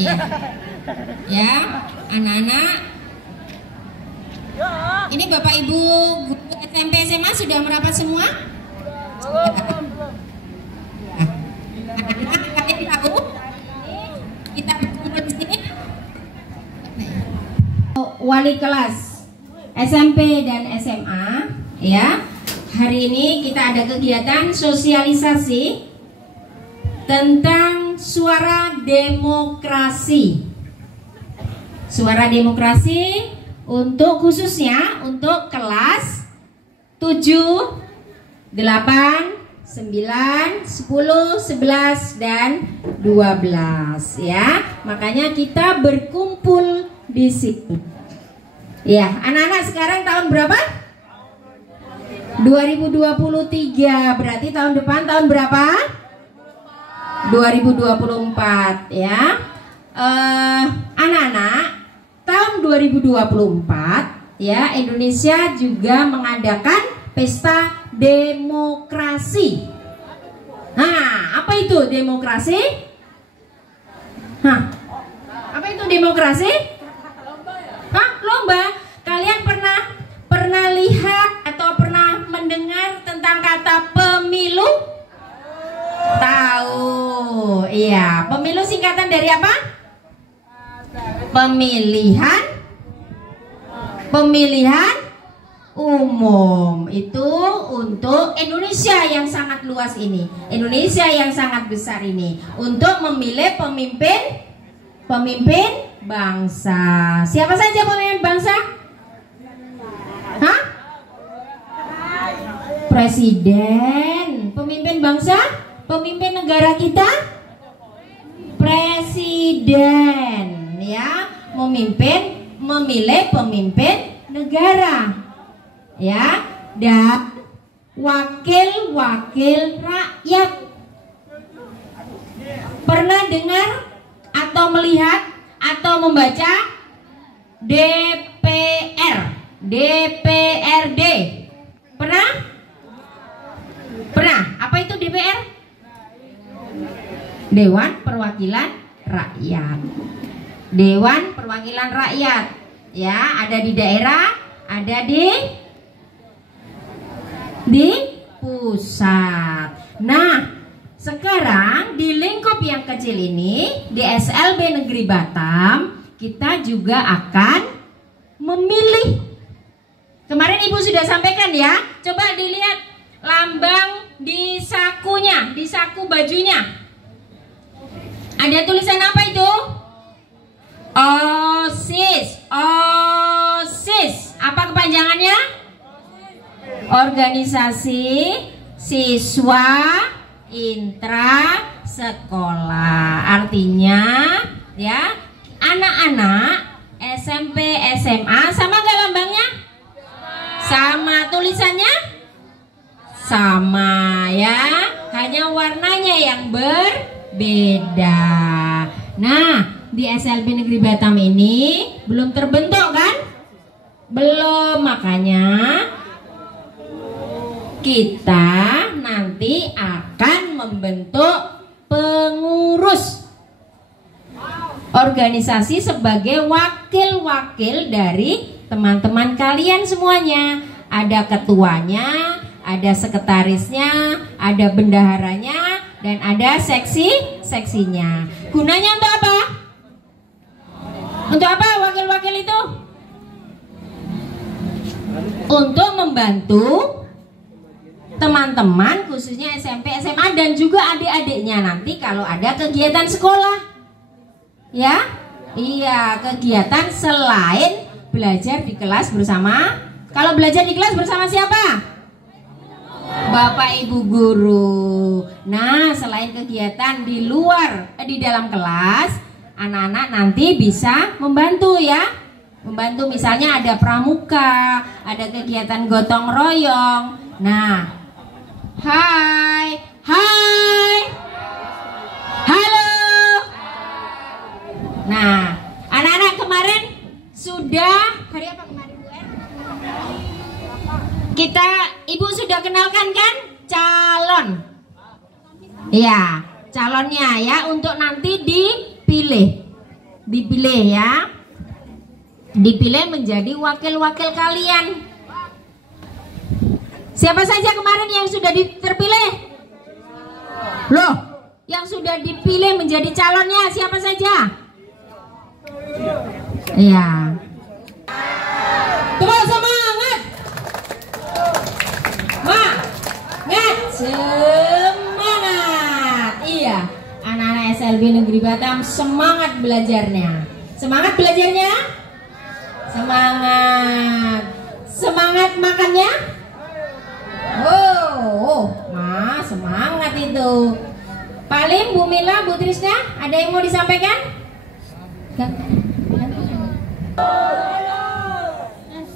Iya. Ya, anak-anak. Ini Bapak Ibu guru SMP SMA sudah merapat semua? Anak-anak kalian tahu? Kita berkumpul di sini. Wali kelas SMP dan SMA, ya. Hari ini kita ada kegiatan sosialisasi tentang suara demokrasi. Suara demokrasi untuk khususnya untuk kelas 7, 8, 9, 10, 11 dan 12 ya. Makanya kita berkumpul di sini. Ya, anak-anak sekarang tahun berapa? 2023. Berarti tahun depan tahun berapa? 2024 ya. Anak-anak, tahun 2024 ya, Indonesia juga mengadakan pesta demokrasi. Nah, apa itu demokrasi? Hah? Apa itu demokrasi? Hah? Lomba. Kalian pernah lihat atau pernah mendengar tentang kata pemilu? Tahu. Iya, pemilu singkatan dari apa? Pemilihan umum. Itu untuk Indonesia yang sangat luas ini, Indonesia yang sangat besar ini, untuk memilih pemimpin bangsa. Siapa saja pemimpin bangsa? Hah? Presiden. Pemimpin bangsa? Pemimpin negara kita? Presiden, ya. Memilih pemimpin negara, ya. Dan wakil-wakil rakyat. Pernah dengar atau melihat atau membaca DPR, DPRD? Pernah? Pernah? Apa itu DPR? Dewan Perwakilan Rakyat. Dewan Perwakilan Rakyat, ya, ada di daerah, ada di pusat. Nah, sekarang di lingkup yang kecil ini, di SLB Negeri Batam, kita juga akan memilih. Kemarin Ibu sudah sampaikan ya. Coba dilihat lambang di sakunya, di saku bajunya. Ada tulisan apa itu? OSIS. OSIS. Apa kepanjangannya? Organisasi Siswa Intra Sekolah. Artinya ya, anak-anak SMP SMA sama gak lambangnya? Sama. Tulisannya? Sama ya, hanya warnanya yang berbeda. Nah, di SLB Negeri Batam ini belum terbentuk kan? Belum, makanya kita nanti akan membentuk pengurus organisasi sebagai wakil-wakil dari teman-teman kalian semuanya. Ada ketuanya, ada sekretarisnya, ada bendaharanya, dan ada seksinya. Gunanya untuk apa? Untuk apa wakil-wakil itu? Untuk membantu teman-teman khususnya SMP, SMA dan juga adik-adiknya nanti kalau ada kegiatan sekolah. Ya? Iya, kegiatan selain belajar di kelas bersama. Kalau belajar di kelas bersama siapa? Bapak Ibu guru. Nah, selain kegiatan di luar, di dalam kelas, anak-anak nanti bisa membantu ya. Membantu misalnya ada pramuka, ada kegiatan gotong royong. Nah, hai, halo. Nah, anak-anak kemarin sudah hari apa kemarin Bu? Ibu sudah kenalkan kan calon? Iya, calonnya ya untuk nanti dipilih. dipilih ya. Dipilih menjadi wakil-wakil kalian. Siapa saja kemarin yang sudah terpilih? Loh, yang sudah dipilih menjadi calonnya siapa saja? Iya. Coba semangat. Semangat. Iya, anak-anak SLB Negeri Batam semangat belajarnya. Semangat belajarnya? Semangat. Semangat makannya? Semangat itu. Paling Bu Mila, Bu Trisna, ada yang mau disampaikan?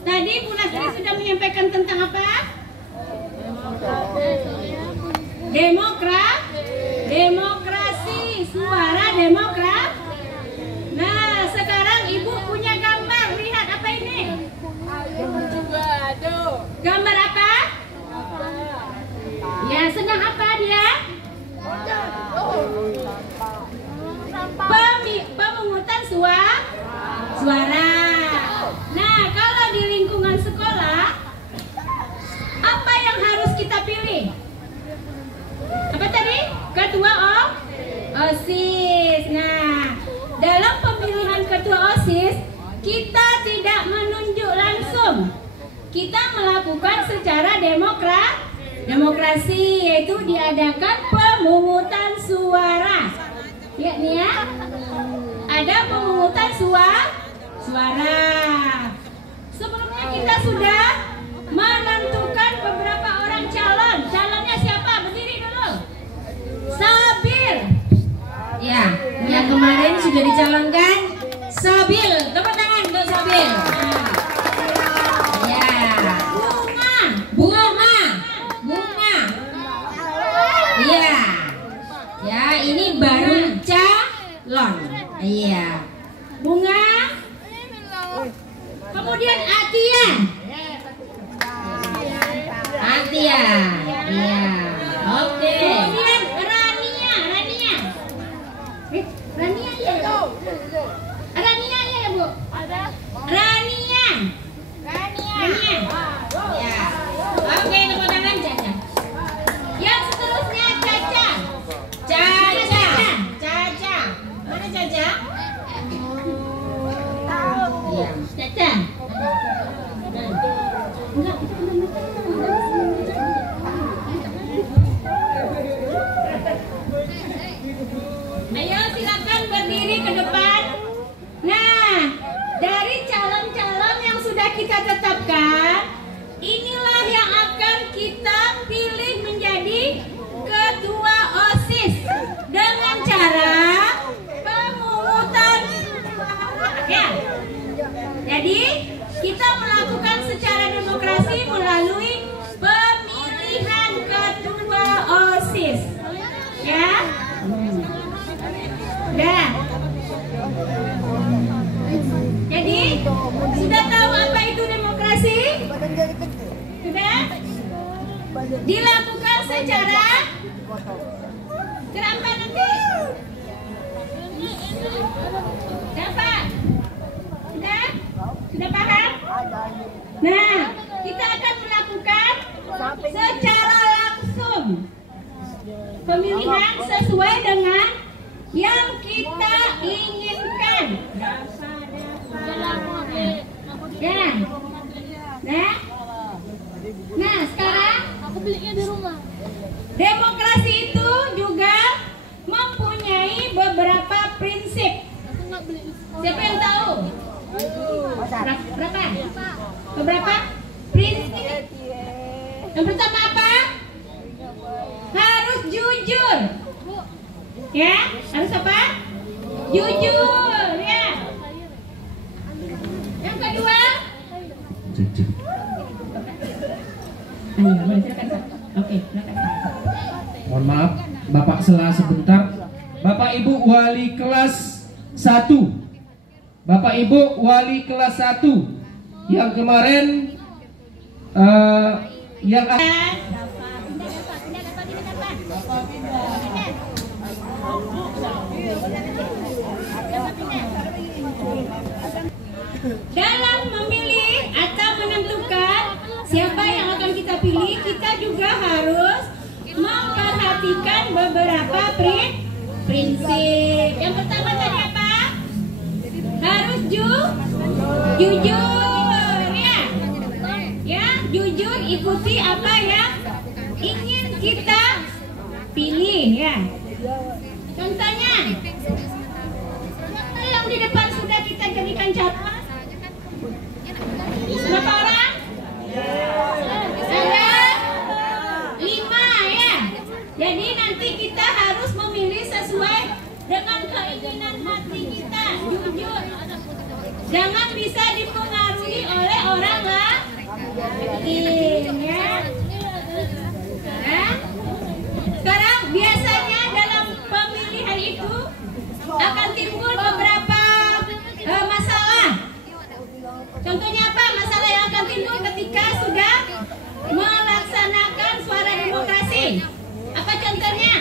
Tadi Bu Lasri sudah menyampaikan tentang apa? Demokrasi, suara demokrat. Nah, sekarang Ibu punya gambar. Lihat apa ini? Gambar apa? Ya, sedang apa dia? Pemungutan suara. Nah, kalau di lingkungan sekolah, apa yang harus kita pilih? Apa tadi? Ketua OSIS. Nah, dalam pemilihan ketua OSIS, kita tidak menunjuk langsung. Kita melakukan secara demokrasi, yaitu diadakan pemungutan suara. Lihat nih ya, ada pemungutan suara. Sebelumnya kita sudah menentukan beberapa orang calon. Calonnya siapa? Berdiri dulu. Sabil. Ya, yang kemarin sudah dicalonkan Sabil. Tepuk tangan untuk Sabil. Ya. Bunga. Iya. Ya, ini baru calon. Iya. Bunga. Kemudian Atia. Iya. Oke. Kemudian Rania. Rania ya. Rania ya, Bu. Rania. Ya. Oke, tepuk tangan Caca. Yang seterusnya Caca. Mana Caca? Iya. Caca. Ayo silakan berdiri ke depan. Nah, dari calon-calon yang sudah kita tetapkan, inilah yang akan kita pilih menjadi ketua OSIS dengan cara pemungutan. Ya. Jadi kita melakukan secara demokrasi melalui pemilihan ketua OSIS. Ya. Dah. Jadi sudah tahu apa itu demokrasi? Sudah? Dilakukan secara apa nanti? Apa? Sudah? Sudah paham? Nah, kita akan melakukan secara langsung pemilihan sesuai dengan yang kita inginkan. Ya. Nah, sekarang aku belinya di rumah. Demokrasi itu juga mempunyai beberapa prinsip. Siapa yang tahu? Berapa? Beberapa prinsip. Yang pertama apa? Harus jujur. Ya, harus apa? Jujur, ya. Yang kedua? Jujur. Oke, silakan. Mohon maaf, Bapak sela sebentar. Bapak Ibu wali kelas 1. Bapak Ibu wali kelas 1 yang kemarin yang dalam memilih atau menentukan siapa yang akan kita pilih, kita juga harus memperhatikan beberapa prinsip. Yang pertama tadi apa? Harus jujur ya. Ya, jujur, ikuti apa yang ingin kita pilih ya. Contohnya, yang di depan sudah kita jadikan calon. Berapa orang? Ada 5 ya. Jadi nanti kita harus memilih sesuai dengan keinginan hati kita, jujur. Jangan bisa dipengaruhi oleh orang lain ya. Sekarang biasanya dalam pemilihan itu akan timbul beberapa masalah. Contohnya apa? Masalah yang akan timbul ketika sudah melaksanakan suara demokrasi. Apa contohnya?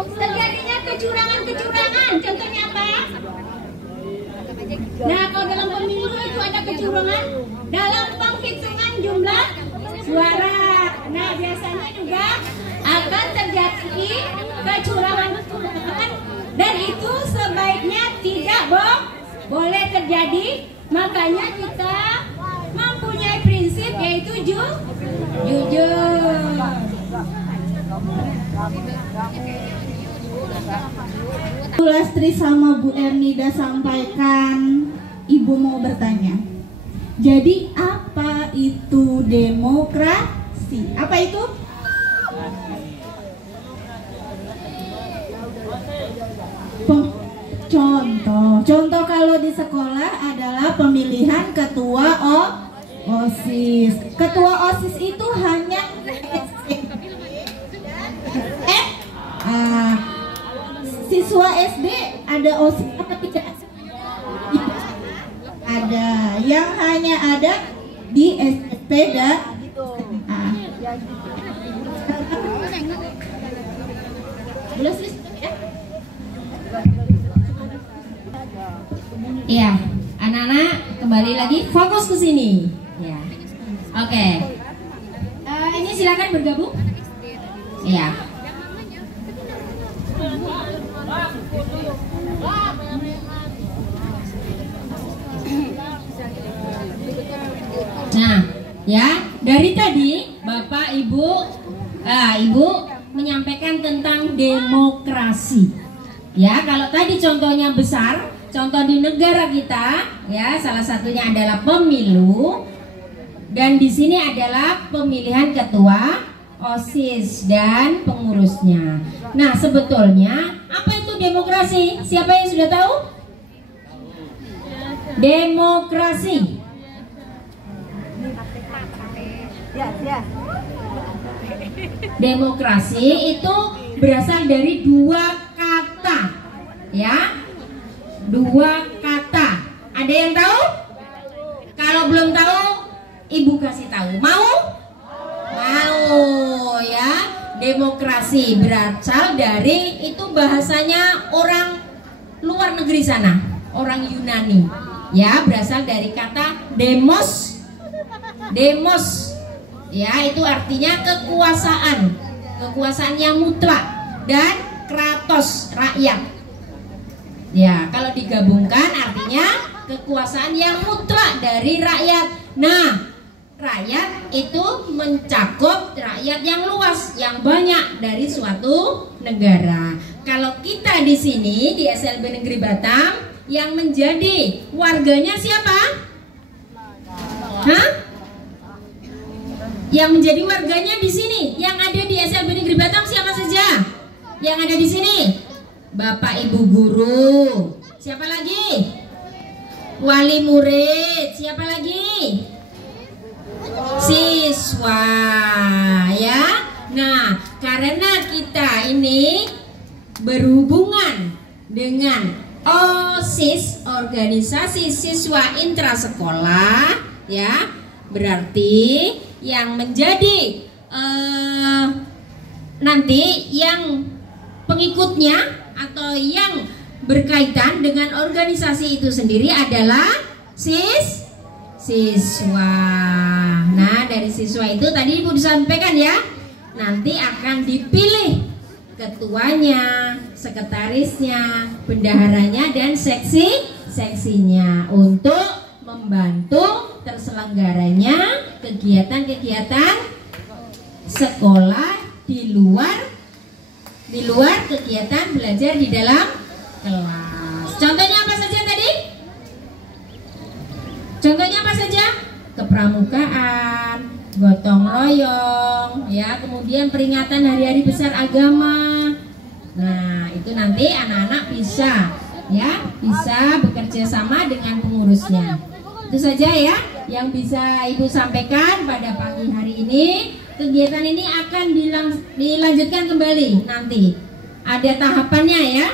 Terjadinya kecurangan. Contohnya apa? Nah, kalau dalam pemilu itu ada kecurangan dalam penghitungan jumlah suara. Nah, biasanya juga akan terjadi kecurangan dan itu sebaiknya tidak boleh terjadi. Makanya kita mempunyai prinsip yaitu jujur. Bu Lastri sama Bu Ernida sampaikan, Ibu mau bertanya. Jadi apa itu demokrasi? Apa itu? Contoh kalau di sekolah adalah pemilihan ketua OSIS. Ketua OSIS itu hanya siswa SD ada OSIS apa tidak? Ada, yang hanya ada di SMP dan ya, anak-anak kembali lagi fokus ke sini. Ya, oke. Ini silakan bergabung. Ya. Nah, ya, dari tadi Bapak Ibu Ibu menyampaikan tentang demokrasi. Ya, kalau tadi contohnya besar, contoh di negara kita, ya, salah satunya adalah pemilu, dan di sini adalah pemilihan ketua OSIS dan pengurusnya. Nah, sebetulnya apa itu demokrasi? Siapa yang sudah tahu? Demokrasi. Demokrasi itu berasal dari 2 kata, ya, 2 kata. Ada yang tahu? Kalau belum tahu, Ibu kasih tahu. Mau? Mau, ya. Demokrasi berasal dari, itu bahasanya orang luar negeri sana, orang Yunani, ya, berasal dari kata demos. Demos, ya, itu artinya kekuasaan yang mutlak, dan kratos, rakyat. Ya, kalau digabungkan artinya kekuasaan yang mutlak dari rakyat. Nah, rakyat itu mencakup rakyat yang luas, yang banyak dari suatu negara. Kalau kita di sini di SLB Negeri Batam, yang menjadi warganya siapa? Hah? Yang menjadi warganya di sini, yang ada di SLB Negeri Batam siapa saja? Yang ada di sini, Bapak Ibu guru. Siapa lagi? Wali murid. Siapa lagi? Siswa, ya. Nah, karena kita ini berhubungan dengan OSIS, organisasi siswa intrasekolah, ya, berarti yang menjadi nanti yang pengikutnya atau yang berkaitan dengan organisasi itu sendiri adalah siswa. Nah, dari siswa itu tadi Ibu disampaikan ya, nanti akan dipilih ketuanya, sekretarisnya, bendaharanya, dan seksinya untuk membantu terselenggaranya kegiatan-kegiatan sekolah di luar kegiatan belajar di dalam kelas. Contohnya apa saja tadi? Contohnya apa saja? Kepramukaan, gotong royong, ya, kemudian peringatan hari-hari besar agama. Nah, itu nanti anak-anak bisa bekerja sama dengan pengurusnya. Itu saja ya yang bisa Ibu sampaikan pada pagi hari ini. Kegiatan ini akan dilanjutkan kembali nanti. Ada tahapannya ya.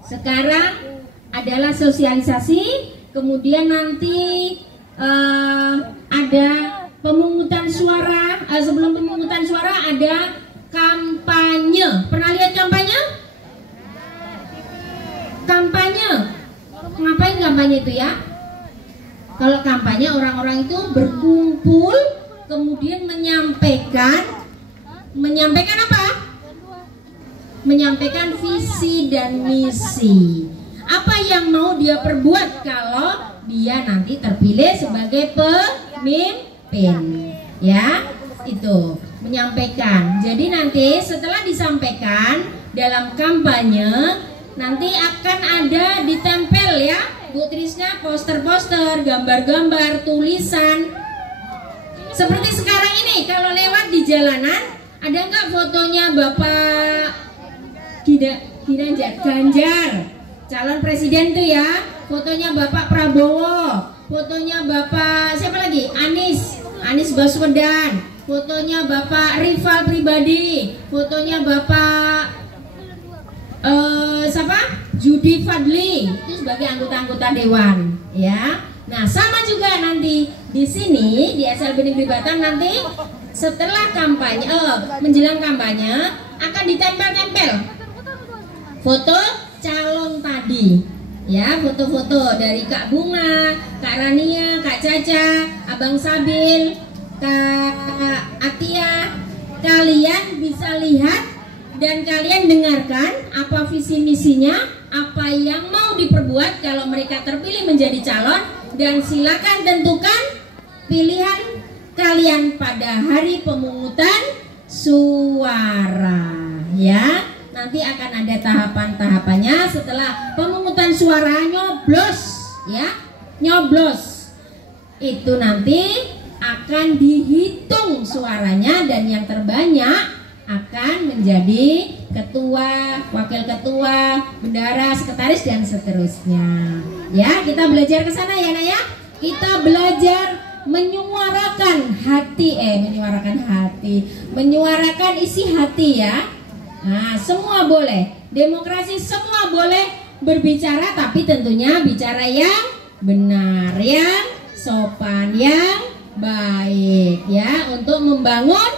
Sekarang adalah sosialisasi, kemudian nanti ada pemungutan suara. Sebelum pemungutan suara ada kampanye. Pernah lihat kampanye? Kampanye. Ngapain kampanye itu ya? Kalau kampanye orang-orang itu berkumpul kemudian menyampaikan apa? Menyampaikan visi dan misi. Apa yang mau dia perbuat kalau dia nanti terpilih sebagai pemimpin. Ya, itu menyampaikan. Jadi nanti setelah disampaikan dalam kampanye, nanti akan ada ditempel ya, Bu Trisna, poster-poster, gambar-gambar, tulisan. Seperti sekarang ini, kalau lewat di jalanan, ada nggak fotonya Bapak Ganjar, calon presiden tuh ya, fotonya Bapak Prabowo, fotonya Bapak siapa lagi? Anies Baswedan, fotonya Bapak Rival pribadi, fotonya Bapak siapa? Judi Fadli, itu sebagai anggota-anggota dewan, ya. Nah, sama juga nanti di sini di SLB Negeri Batang nanti setelah kampanye, menjelang kampanye akan ditempel-tempel foto calon tadi, ya, foto-foto dari Kak Bunga, Kak Rania, Kak Caca, Abang Sabil, Kak Atia. Kalian bisa lihat dan kalian dengarkan apa visi misinya, apa yang mau diperbuat kalau mereka terpilih menjadi calon, dan silakan tentukan pilihan kalian pada hari pemungutan suara, ya. Nanti akan ada tahapan-tahapannya. Setelah pemungutan suara nyoblos, ya, nyoblos itu nanti akan dihitung suaranya, dan yang terbanyak akan menjadi ketua, wakil ketua, bendahara, sekretaris, dan seterusnya. Ya, kita belajar ke sana ya, Nak ya. Kita belajar menyuarakan hati, menyuarakan isi hati ya. Nah, semua boleh, demokrasi semua boleh berbicara, tapi tentunya bicara yang benar, yang sopan, yang baik ya, untuk membangun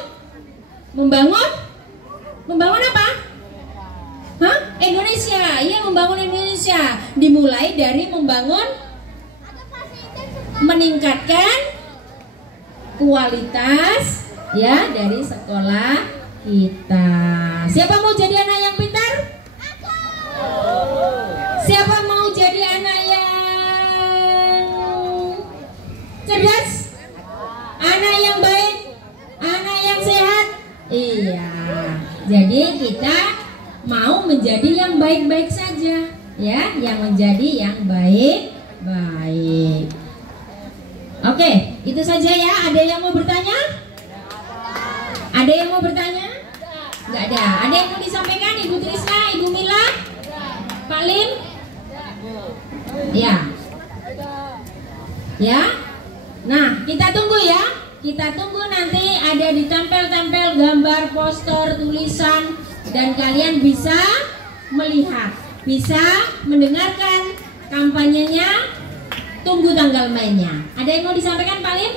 apa? Indonesia. Iya, membangun Indonesia dimulai dari meningkatkan kualitas ya dari sekolah kita. Siapa mau jadi anak yang pintar? Siapa mau jadi anak yang cerdas? Anak yang baik? Anak yang sehat? Iya. Jadi kita mau menjadi yang baik-baik saja, ya, yang menjadi yang baik-baik. Oke, itu saja ya. Ada yang mau bertanya? Ada yang mau bertanya? Enggak ada. Ada yang mau disampaikan, Ibu Trisna, Ibu Mila, Pak Lim? Ya. Ya. Nah, kita tunggu ya. Kita tunggu nanti ada ditempel-tempel gambar, poster, tulisan, dan kalian bisa melihat, bisa mendengarkan kampanyenya. Tunggu tanggal mainnya. Ada yang mau disampaikan, Pak Lim?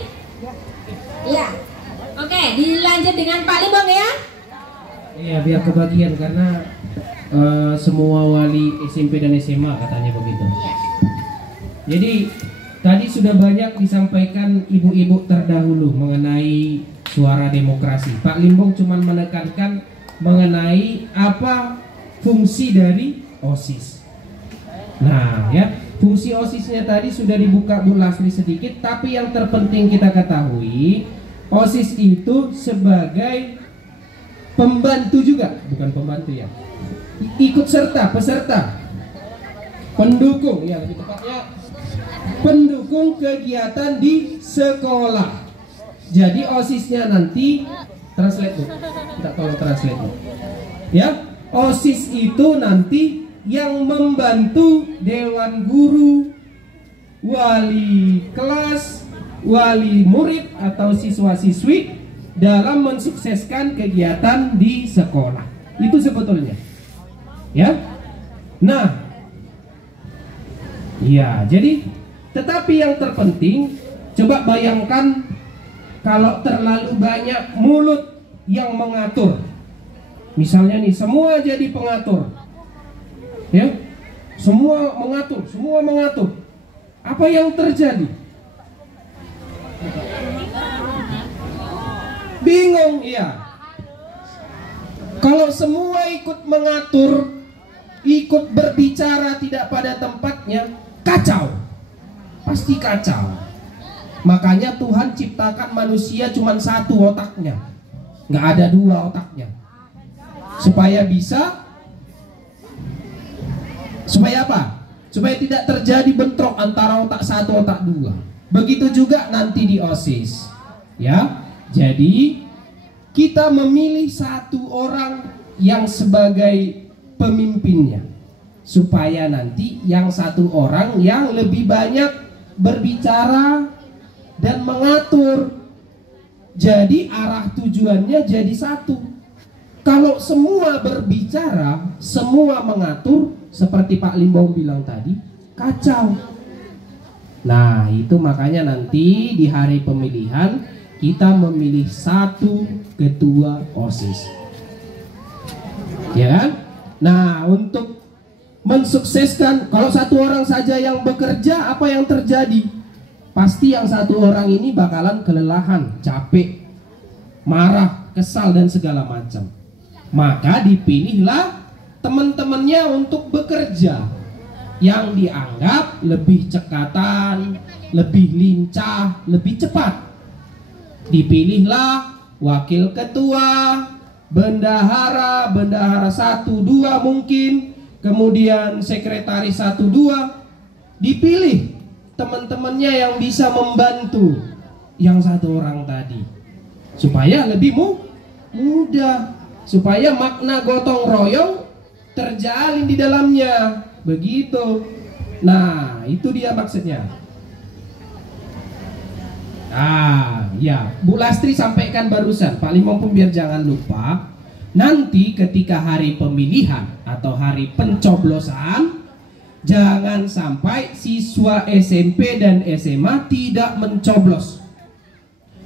Ya. Oke, dilanjut dengan Pak Lim, Bang ya. Iya, biar kebagian karena semua wali SMP dan SMA katanya begitu. Jadi tadi sudah banyak disampaikan ibu-ibu terdahulu mengenai suara demokrasi. Pak Limbong cuma menekankan mengenai apa fungsi dari OSIS. Nah ya, fungsi OSISnya tadi sudah dibuka Bu Lasri sedikit, tapi yang terpenting kita ketahui OSIS itu sebagai pembantu juga, bukan pembantu ya, ikut serta, peserta, pendukung, ya lebih tepatnya pendukung kegiatan di sekolah. Jadi OSISnya nanti translate Bu, kita tolong translate Bu. Ya, OSIS itu nanti yang membantu dewan guru, wali kelas, wali murid atau siswa-siswi dalam mensukseskan kegiatan di sekolah. Itu sebetulnya. Ya. Nah, ya, jadi tetapi yang terpenting coba bayangkan kalau terlalu banyak mulut yang mengatur. Misalnya nih, semua jadi pengatur. Ya. Semua mengatur, semua mengatur. Apa yang terjadi? Bingung, iya. Kalau semua ikut mengatur, ikut berbicara tidak pada tempatnya, kacau. Pasti kacau. Makanya Tuhan ciptakan manusia cuma satu otaknya, nggak ada dua otaknya, supaya bisa, supaya apa? Supaya tidak terjadi bentrok antara otak satu otak dua. Begitu juga nanti di OSIS, ya. Jadi kita memilih satu orang yang sebagai pemimpinnya, supaya nanti yang satu orang yang lebih banyak berbicara dan mengatur. Jadi arah tujuannya jadi satu. Kalau semua berbicara, semua mengatur, seperti Pak Limbong bilang tadi, kacau. Nah, itu makanya nanti di hari pemilihan kita memilih satu ketua OSIS. Ya kan? Nah, untuk mensukseskan, kalau satu orang saja yang bekerja, apa yang terjadi? Pasti yang satu orang ini bakalan kelelahan, capek, marah, kesal dan segala macam. Maka dipilihlah teman-temannya untuk bekerja yang dianggap lebih cekatan, lebih lincah, lebih cepat. Dipilihlah wakil ketua, bendahara, bendahara 1, 2 mungkin, kemudian sekretaris 1, 2. Dipilih teman-temannya yang bisa membantu yang satu orang tadi, supaya lebih mudah, supaya makna gotong royong terjalin di dalamnya, begitu. Nah, itu dia maksudnya. Ya, Bu Lastri sampaikan barusan, Pak Limbong pun biar jangan lupa, nanti ketika hari pemilihan atau hari pencoblosan, jangan sampai siswa SMP dan SMA tidak mencoblos.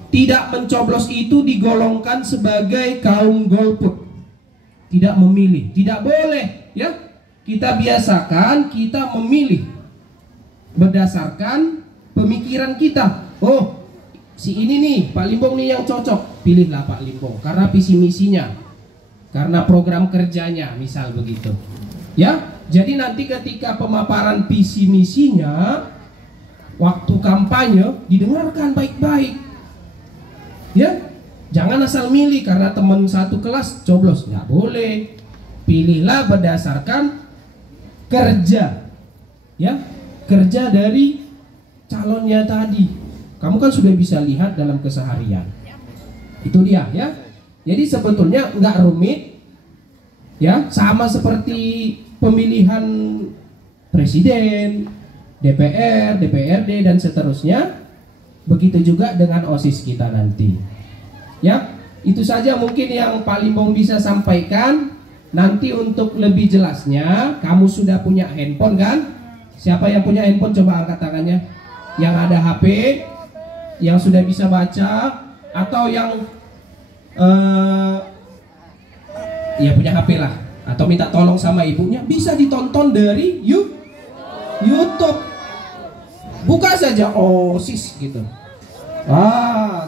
Tidak mencoblos itu digolongkan sebagai kaum golput, tidak memilih, tidak boleh, ya. Kita biasakan kita memilih berdasarkan pemikiran kita. Oh, si ini nih Pak Limbong nih yang cocok, pilihlah Pak Limbong karena visi misinya, karena program kerjanya, misal begitu, ya. Jadi nanti ketika pemaparan visi misinya, waktu kampanye didengarkan baik-baik, ya. Jangan asal milih karena teman satu kelas coblos, nggak boleh. Pilihlah berdasarkan kerja, ya, kerja dari calonnya tadi. Kamu kan sudah bisa lihat dalam keseharian. Itu dia, ya. Jadi sebetulnya nggak rumit, ya, sama seperti pemilihan presiden, DPR, DPRD dan seterusnya. Begitu juga dengan OSIS kita nanti. Ya, itu saja mungkin yang Pak Limbong bisa sampaikan. Nanti untuk lebih jelasnya, kamu sudah punya handphone kan? Siapa yang punya handphone coba angkat tangannya. Yang ada HP, yang sudah bisa baca, atau yang ya punya HP lah, atau minta tolong sama ibunya, bisa ditonton dari YouTube. Buka saja OSIS gitu.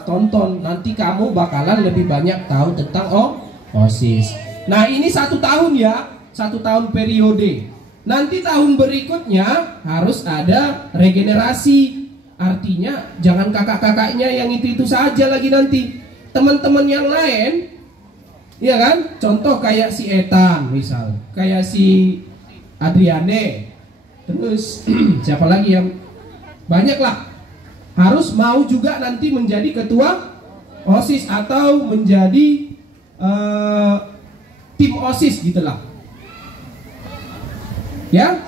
Tonton, nanti kamu bakalan lebih banyak tahu tentang OSIS. Nah ini 1 tahun ya, 1 tahun periode. Nanti tahun berikutnya harus ada regenerasi. Artinya jangan kakak-kakaknya yang itu saja lagi nanti. Teman-teman yang lain, ya kan? Contoh kayak si Ethan misal, kayak si Adriane, terus siapa lagi yang banyak lah. Harus mau juga nanti menjadi ketua OSIS atau menjadi tim OSIS gitulah. Ya,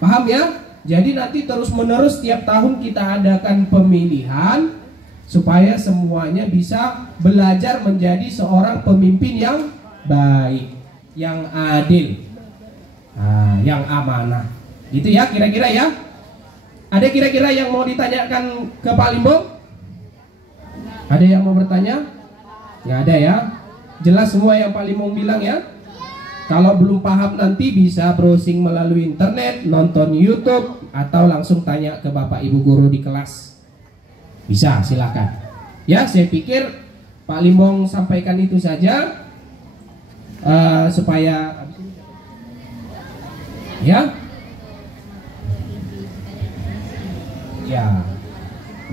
paham ya? Jadi nanti terus-menerus tiap tahun kita adakan pemilihan supaya semuanya bisa belajar menjadi seorang pemimpin yang baik, yang adil, yang amanah. Gitu ya kira-kira ya. Ada kira-kira yang mau ditanyakan ke Pak Limbong? Ada yang mau bertanya? Nggak ada ya? Jelas semua yang Pak Limbong bilang ya? Kalau belum paham nanti bisa browsing melalui internet, nonton YouTube, atau langsung tanya ke Bapak Ibu guru di kelas. Bisa, silakan. Ya, saya pikir Pak Limbong sampaikan itu saja supaya ya,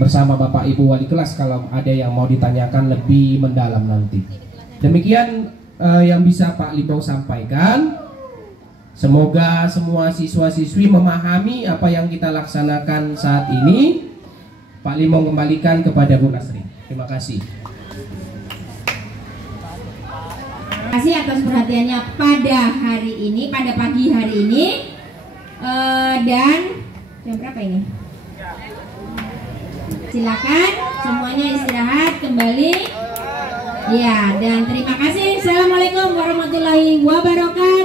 bersama Bapak Ibu wali kelas kalau ada yang mau ditanyakan lebih mendalam nanti. Demikian yang bisa Pak Limbong sampaikan. Semoga semua siswa-siswi memahami apa yang kita laksanakan saat ini. Pak Limbong kembalikan kepada Bu Nasri. Terima kasih. Terima kasih atas perhatiannya pada hari ini, pada pagi hari ini. Dan jam berapa ini? Silakan semuanya istirahat kembali. Ya, dan terima kasih. Assalamualaikum warahmatullahi wabarakatuh.